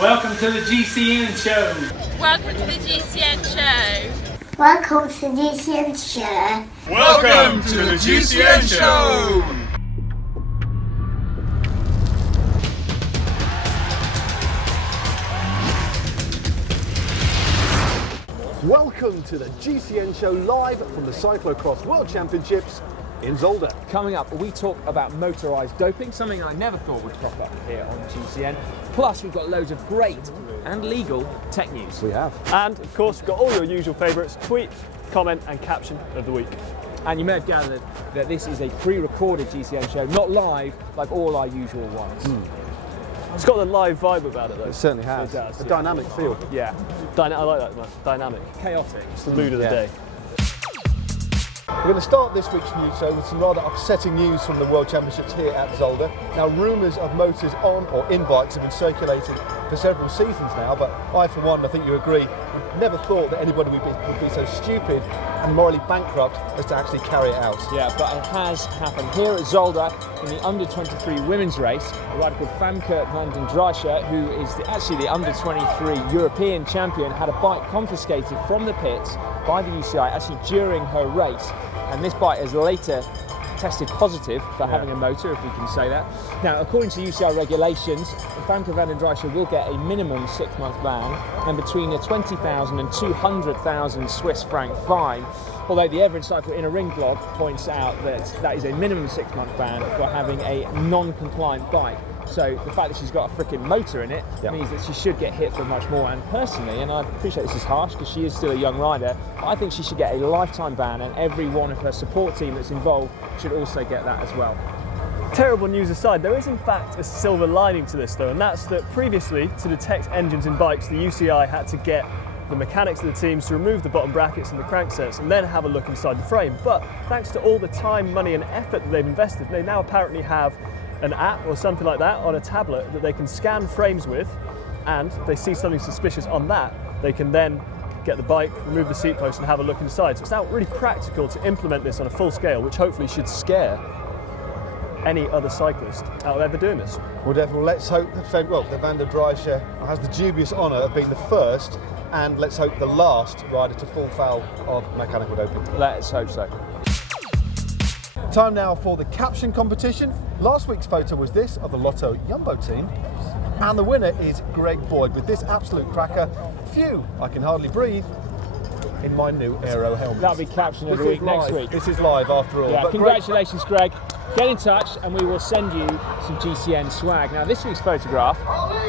Welcome to the GCN Show. Welcome to the GCN Show. Welcome to the GCN Show. Welcome to the GCN Show. Welcome to the GCN Show live from the Cyclo-Cross World Championships in Zolder. Coming up, we talk about motorised doping, something I never thought would crop up here on GCN. Plus, we've got loads of great and legal tech news. We have. And of course, we've got all your usual favourites: tweet, comment and caption of the week. And you may have gathered that this is a pre-recorded GCN show, not live like all our usual ones. It's got the live vibe about it though. It certainly has. It does, A yeah. dynamic feel. Yeah, I like that one. Dynamic. Chaotic. It's the mood of the day. We're going to start this week's news show with some rather upsetting news from the World Championships here at Zolder. Now, rumours of motors on or in bikes have been circulating for several seasons now, but I, for one, I think you agree, never thought that anybody would be so stupid and morally bankrupt as to actually carry it out. Yeah, but it has happened here at Zolder in the under-23 women's race. A rider called Femke Van Den Driessche, who is actually the under-23 European champion, had a bike confiscated from the pits by the UCI actually during her race. And this bike has later tested positive for having a motor, if we can say that. Now, according to UCI regulations, Femke Van Den Driessche will get a minimum 6-month ban and between a 20,000 and 200,000 Swiss franc fine. Although the Average Cycle in a Ring blog points out that that is a minimum 6-month ban for having a non-compliant bike. So the fact that she's got a freaking motor in it means that she should get hit for much more. And personally, and I appreciate this is harsh because she is still a young rider, but I think she should get a lifetime ban, and every one of her support team that's involved should also get that as well. Terrible news aside, there is in fact a silver lining to this though, and that's that previously, to detect engines in bikes, the UCI had to get the mechanics of the teams to remove the bottom brackets and the cranksets and then have a look inside the frame. But thanks to all the time, money and effort that they've invested, they now apparently have an app or something like that on a tablet that they can scan frames with, and if they see something suspicious on that, they can then get the bike, remove the seat post and have a look inside. So it's now really practical to implement this on a full scale, which hopefully should scare any other cyclist out of ever doing this. Well, definitely, let's hope that Van der Driessche has the dubious honour of being the first, and let's hope the last rider to fall foul of mechanical doping. Let's hope so. Time now for the caption competition. Last week's photo was this of the Lotto Jumbo team, and the winner is Greg Boyd with this absolute cracker. Phew, I can hardly breathe in my new Aero helmet. That'll be caption of the week next week. This is live after all. Yeah, But congratulations, Greg. Get in touch and we will send you some GCN swag. Now, this week's photograph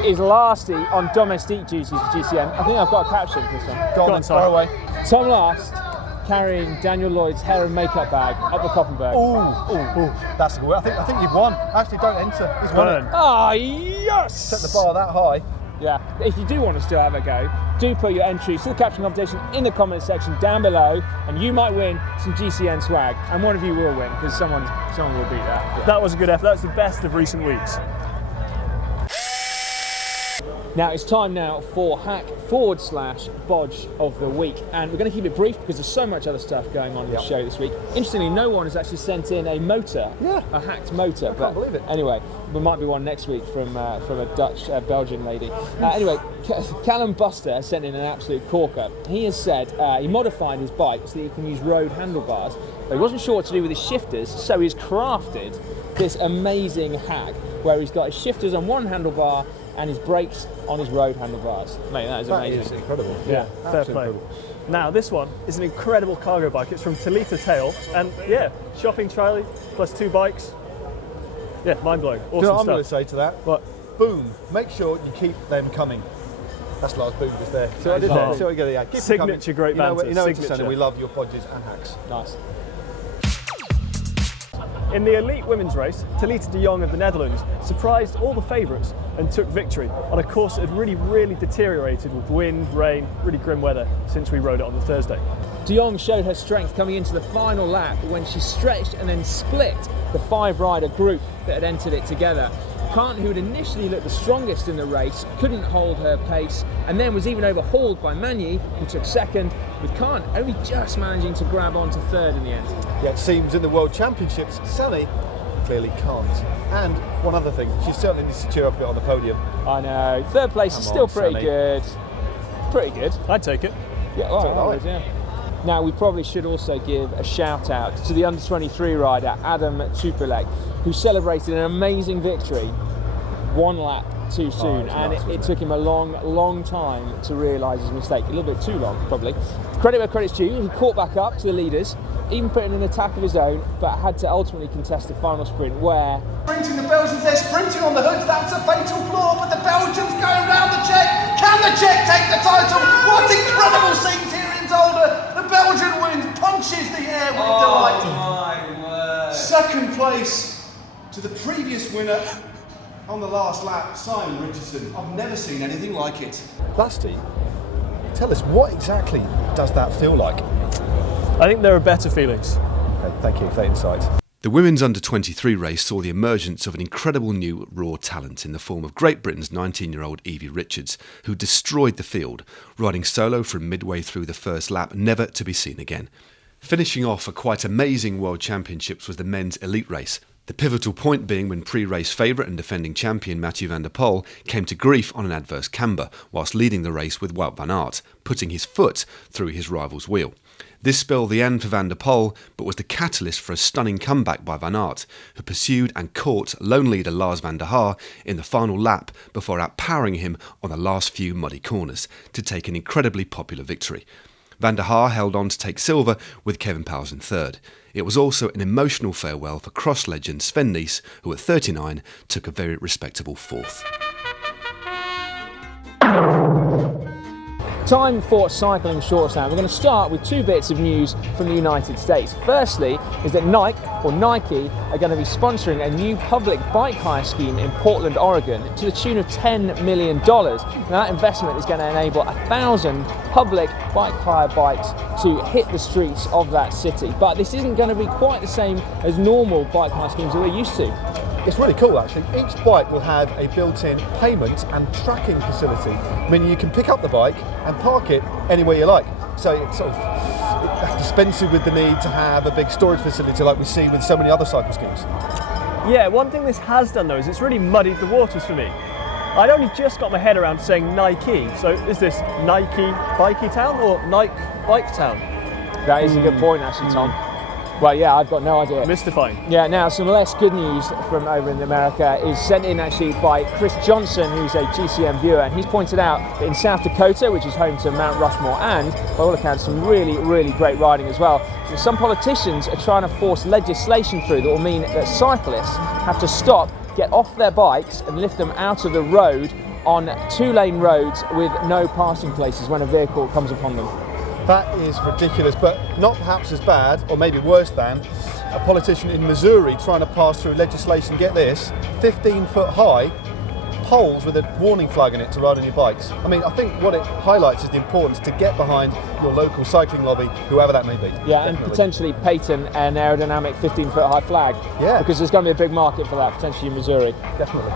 is Lasty on domestique duties at GCN. I think I've got a caption for this one. Go on, throw away. Tom Last carrying Daniel Lloyd's hair and makeup bag up the Koppenberg. Ooh, that's a good. I think you've won. Actually, don't enter. He's won it. Ah, yes! Set the bar that high. Yeah, if you do want to still have a go, do put your entry to the caption competition in the comment section down below, and you might win some GCN swag, and one of you will win because someone will beat that. Yeah. That was a good effort. That's the best of recent weeks. Now it's time now for hack/bodge of the week, and we're going to keep it brief because there's so much other stuff going on in the show this week. Interestingly, no one has actually sent in a motor, a hacked motor. I can't believe it. Anyway, there might be one next week from a Dutch Belgian lady. Anyway, Callum Buster has sent in an absolute corker. He has said he modified his bike so that he can use road handlebars, but he wasn't sure what to do with his shifters, so he's crafted this amazing hack where he's got his shifters on one handlebar and his brakes on his road handlebars. Mate, that is amazing. That is incredible. Yeah, fair play. Incredible. Now this one is an incredible cargo bike. It's from Toledo Tail, and shopping trolley plus 2 bikes. Yeah, mind blowing. Awesome Do you know what I'm stuff. going to say to that? What? Boom. Make sure you keep them coming. That's Lars Boom just there. So I did that. So we go there. Keep them coming. Signature great banter. You know it's Signature. we love your podges and hacks. Nice. In the elite women's race, Talita de Jong of the Netherlands surprised all the favourites and took victory on a course that had really deteriorated with wind, rain, really grim weather since we rode it on the Thursday. De Jong showed her strength coming into the final lap when she stretched and then split the 5-rider group that had entered it together. Kant, who had initially looked the strongest in the race, couldn't hold her pace and then was even overhauled by Magny, who took second, with Kant only just managing to grab onto third in the end. Yeah, it seems in the World Championships, Sally clearly can't. And one other thing, she certainly needs to cheer up a bit on the podium. I know. Third place is still pretty good. Pretty good. I'd take it. Yeah, yeah. Now, we probably should also give a shout out to the under-23 rider, Adam Tupulek, who celebrated an amazing victory 1 lap too soon, and it took him a long time to realise his mistake. A little bit too long, probably. Credit where credit's due, he caught back up to the leaders, even put in an attack of his own, but had to ultimately contest the final sprint where... Sprinting, the Belgians, they're sprinting on the hood, that's a fatal flaw, but the Belgians going round the Czech. Can the Czech take the title? What incredible scenes here in Zolder. The Belgian wins, punches the air with delight. My word. Second place to the previous winner on the last lap, Simon Richardson. I've never seen anything like it. Lusty, tell us, what exactly does that feel like? I think there are better feelings. Okay, thank you for that insight. The women's under-23 race saw the emergence of an incredible new raw talent in the form of Great Britain's 19-year-old Evie Richards, who destroyed the field, riding solo from midway through the first lap, never to be seen again. Finishing off a quite amazing World Championships was the men's elite race. The pivotal point being when pre-race favourite and defending champion Mathieu van der Poel came to grief on an adverse camber whilst leading the race with Wout van Aert, putting his foot through his rival's wheel. This spelled the end for Van der Poel, but was the catalyst for a stunning comeback by Van Aert, who pursued and caught lone leader Lars van der Haar in the final lap before outpowering him on the last few muddy corners to take an incredibly popular victory. Van der Haar held on to take silver with Kevin Powers in third. It was also an emotional farewell for cross legend Sven Nys, who at 39 took a very respectable fourth. Time for cycling shorts now. We're going to start with 2 bits of news from the United States. Firstly is that Nike are going to be sponsoring a new public bike hire scheme in Portland, Oregon to the tune of $10 million. Now that investment is going to enable 1,000 public bike hire bikes to hit the streets of that city. But this isn't going to be quite the same as normal bike hire schemes that we're used to. It's really cool actually. Each bike will have a built-in payment and tracking facility, meaning you can pick up the bike and park it anywhere you like. So it sort of dispenses with the need to have a big storage facility like we see with so many other cycle schemes. Yeah, one thing this has done though is it's really muddied the waters for me. I'd only just got my head around saying Nike. So is this Nike Bikey Town or Nike Bike Town? That is a good point actually, Tom. Well, yeah, I've got no idea. Mystifying. Yeah, now some less good news from over in America is sent in actually by Chris Johnson, who's a GCN viewer, and he's pointed out that in South Dakota, which is home to Mount Rushmore and, by all accounts, some really great riding as well, so some politicians are trying to force legislation through that will mean that cyclists have to stop, get off their bikes and lift them out of the road on 2-lane roads with no passing places when a vehicle comes upon them. That is ridiculous, but not perhaps as bad, or maybe worse than, a politician in Missouri trying to pass through legislation, get this, 15-foot high poles with a warning flag in it to ride on your bikes. I mean, I think what it highlights is the importance to get behind your local cycling lobby, whoever that may be. Yeah, definitely. And potentially patent an aerodynamic 15-foot high flag. Yeah. Because there's going to be a big market for that, potentially in Missouri. Definitely.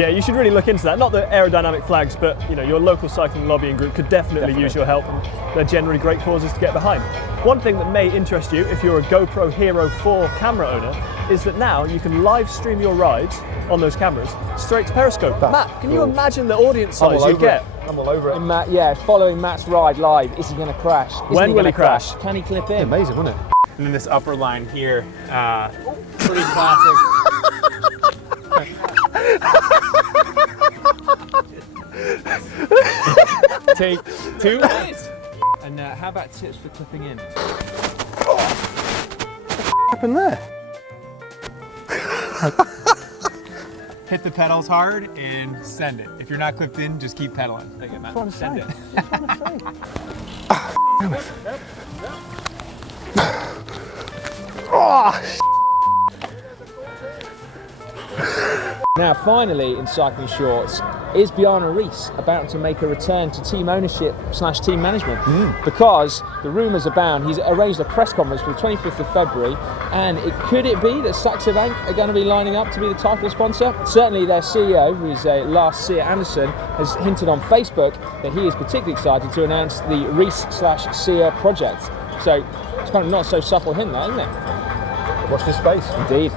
Yeah, you should really look into that. Not the aerodynamic flags, but you know, your local cycling lobbying group could definitely use your help, and they're generally great causes to get behind. One thing that may interest you if you're a GoPro Hero 4 camera owner is that now you can live stream your rides on those cameras straight to Periscope. Matt, can you imagine the audience size you get? I'm all over it. And Matt, yeah, following Matt's ride live, is he going to crash? When will he crash? Can he clip in? Amazing, wasn't it? And then this upper line here, pretty classic. Take 2. And how about tips for clipping in? What happened there? Hit the pedals hard and send it. If you're not clipped in, just keep pedaling. Take it, Matt. Send it. Now, finally, in cycling shorts, is Bjarne Riis about to make a return to team ownership / team management? Because the rumours abound. He's arranged a press conference for the 25th of February, and could it be that Saxo Bank are going to be lining up to be the title sponsor? Certainly their CEO, who is Lars Sear Anderson, has hinted on Facebook that he is particularly excited to announce the Riis / Sear project. So it's kind of not so subtle hint, that, isn't it? Watch this space. Indeed.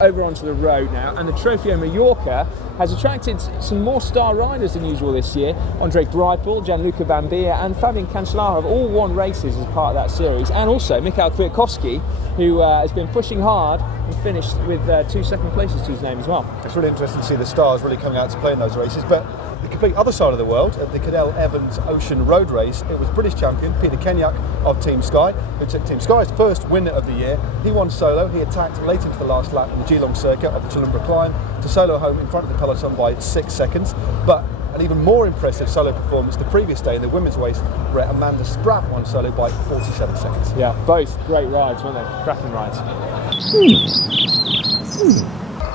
over onto the road now, and the Trofeo Mallorca has attracted some more star riders than usual this year. Andre Greipel, Gianluca Bambia and Fabian Cancellara have all won races as part of that series, and also Mikhail Kwiatkowski, who has been pushing hard and finished with 2 second places to his name as well. It's really interesting to see the stars really coming out to play in those races, but the complete other side of the world, at the Cadel Evans Ocean Road Race, it was British champion Peter Kenyak of Team Sky, who took Team Sky's first win of the year. He won solo. He attacked late into the last lap in the Geelong circuit at the Chillumbra Climb to solo home in front of the peloton by 6 seconds. But an even more impressive solo performance the previous day in the women's race, where Amanda Spratt won solo by 47 seconds. Yeah, both great rides, weren't they? Cracking rides.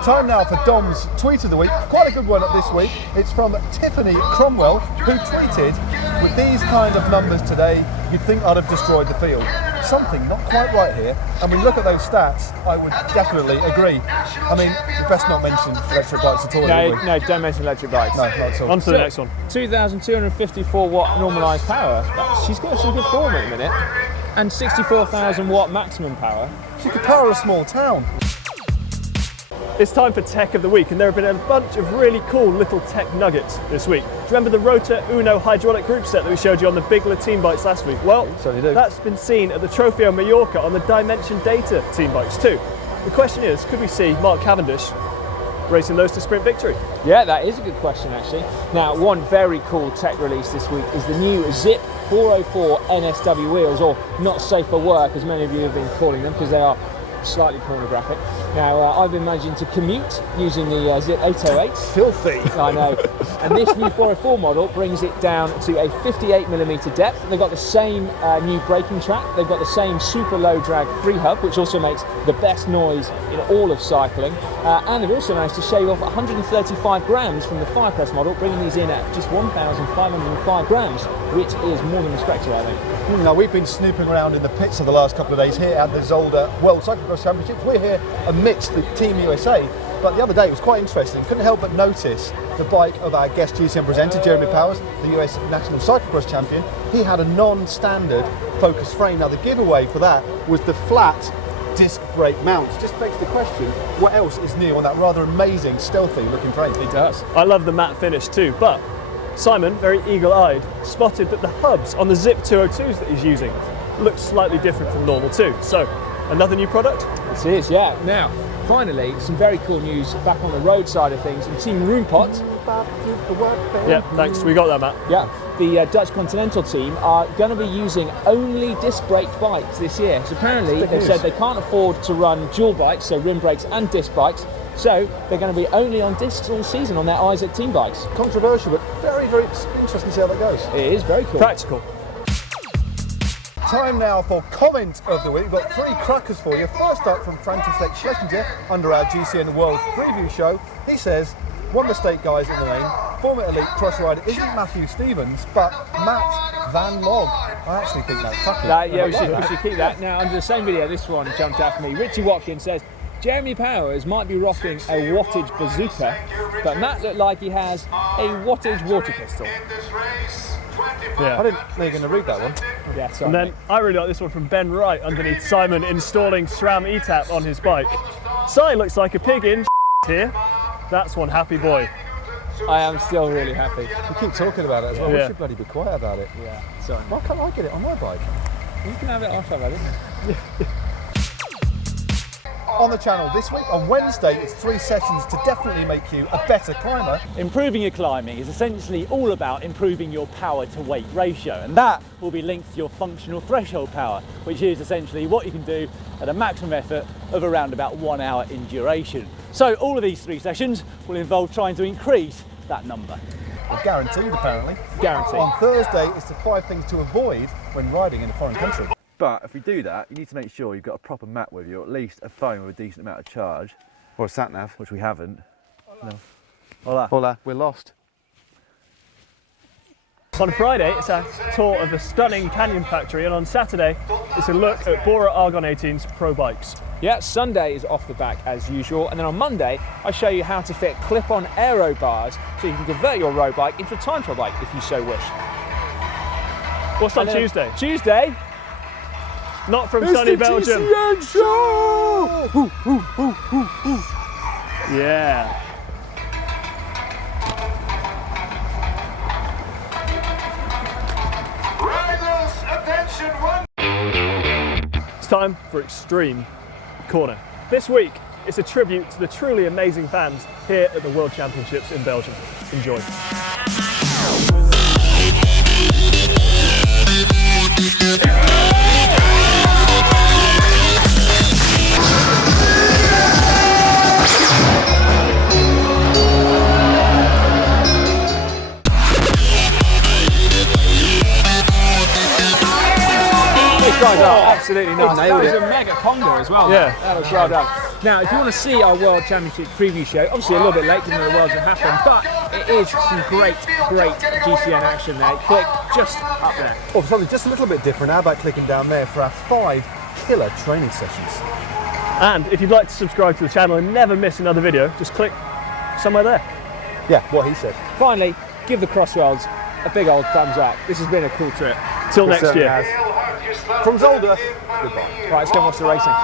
Time now for Dom's tweet of the week. Quite a good one this week. It's from Tiffany Cromwell, who tweeted, "With these kind of numbers today, you'd think I'd have destroyed the field. Something not quite right here. And when you look at those stats, I would definitely agree." I mean, we best not mention electric bikes at all. No, don't mention electric bikes. No, not at all. On to the next one. 2,254 watt normalised power. She's got some good form at the minute. And 64,000 watt maximum power. She could power a small town. It's time for Tech of the Week, and there have been a bunch of really cool little tech nuggets this week. Do you remember the Rota Uno hydraulic group set that we showed you on the Bigler team bikes last week? Well, certainly do. That's been seen at the Trofeo Mallorca on the Dimension Data team bikes too. The question is, could we see Mark Cavendish racing those to sprint victory? Yeah, that is a good question actually. Now, one very cool tech release this week is the new Zipp 404 NSW wheels, or not safe for work as many of you have been calling them, because they are slightly pornographic. Now, I've been managing to commute using the Zipp 808. Filthy. I know. And this new 404 model brings it down to a 58mm depth. They've got the same new braking track. They've got the same super low drag free hub, which also makes the best noise in all of cycling. And they've also managed to shave off 135 grams from the Firepress model, bringing these in at just 1,505 grams, which is more than respectable, I think. Now, we've been snooping around in the pits of the last couple of days here at the Zolder World Cyclo-Cross Championships. We're here amidst the Team USA, but the other day it was quite interesting. Couldn't help but notice the bike of our guest GCN presenter, Jeremy Powers, the US National Cyclo-Cross Champion. He had a non-standard Focus frame. Now, the giveaway for that was the flat disc brake mount. Just begs the question, what else is new on that rather amazing, stealthy looking frame? It does. I love the matte finish too, but Simon, very eagle-eyed, spotted that the hubs on the Zipp 202s that he's using look slightly different from normal too. So, another new product? This is, yeah. Now, finally, some very cool news back on the road side of things. And Team Roompot. Yeah, thanks. We got that, Matt. Yeah, the Dutch Continental team are going to be using only disc brake bikes this year. So apparently, they've said they can't afford to run dual bikes, so rim brakes and disc bikes. So they're going to be only on discs all season on their Isaac team bikes. Controversial, but very, very interesting to see how that goes. It is very cool. Practical. Time now for comment of the week. We've got 3 crackers for you. First up from František Schlesinger under our GCN World preview show. He says, one mistake, guys, in the name. Former elite cross rider isn't Matthew Stevens, but Matt Van Log. I actually think that's tacky. Yeah, we should keep that. Now, under the same video, this one jumped out for me. Richie Watkins says, Jeremy Powers might be rocking a wattage bazooka, but Matt looked like he has a wattage water pistol. Yeah. I didn't know you were going to read that one. Yeah, sorry. And then I really like this one from Ben Wright underneath Simon installing SRAM ETAP on his bike. Si looks like a pig in here. That's one happy boy. I am still really happy. We keep talking about it as well. Yeah. We should bloody be quiet about it. Yeah, sorry. Why can't I get it on my bike? You can have it after I've had it. On the channel this week, on Wednesday, it's 3 sessions to definitely make you a better climber. Improving your climbing is essentially all about improving your power to weight ratio, and that will be linked to your functional threshold power, which is essentially what you can do at a maximum effort of around about 1 hour in duration. So all of these 3 sessions will involve trying to increase that number. Well, guaranteed, apparently. Guaranteed. On Thursday, it's the 5 things to avoid when riding in a foreign country. But if we do that, you need to make sure you've got a proper map with you, or at least a phone with a decent amount of charge. Or a sat-nav. Which we haven't. No. Hola. Hola, we're lost. On Friday, it's a tour of the stunning Canyon factory, and on Saturday, it's a look at Bora Argon 18's pro bikes. Yeah, Sunday is off the back as usual, and then on Monday, I show you how to fit clip-on aero bars so you can convert your road bike into a time trial bike if you so wish. What's on Tuesday? Tuesday? Not from sunny Belgium. GCN Show! Yeah. It's time for Extreme Corner. This week, it's a tribute to the truly amazing fans here at the World Championships in Belgium. Enjoy. Absolutely nice. That was a mega conga as well. Yeah. That was well done. Now, if you want to see our World Championship preview show, obviously a little bit late given the Worlds have happened, but it is some great GCN action there. Click just up there. Or for something just a little bit different, how about clicking down there for our 5 killer training sessions? And if you'd like to subscribe to the channel and never miss another video, just click somewhere there. Yeah, what he said. Finally, give the Cross Worlds a big old thumbs up. This has been a cool trip. Till next year. From Zolder, goodbye. Right, let's go and watch the racing.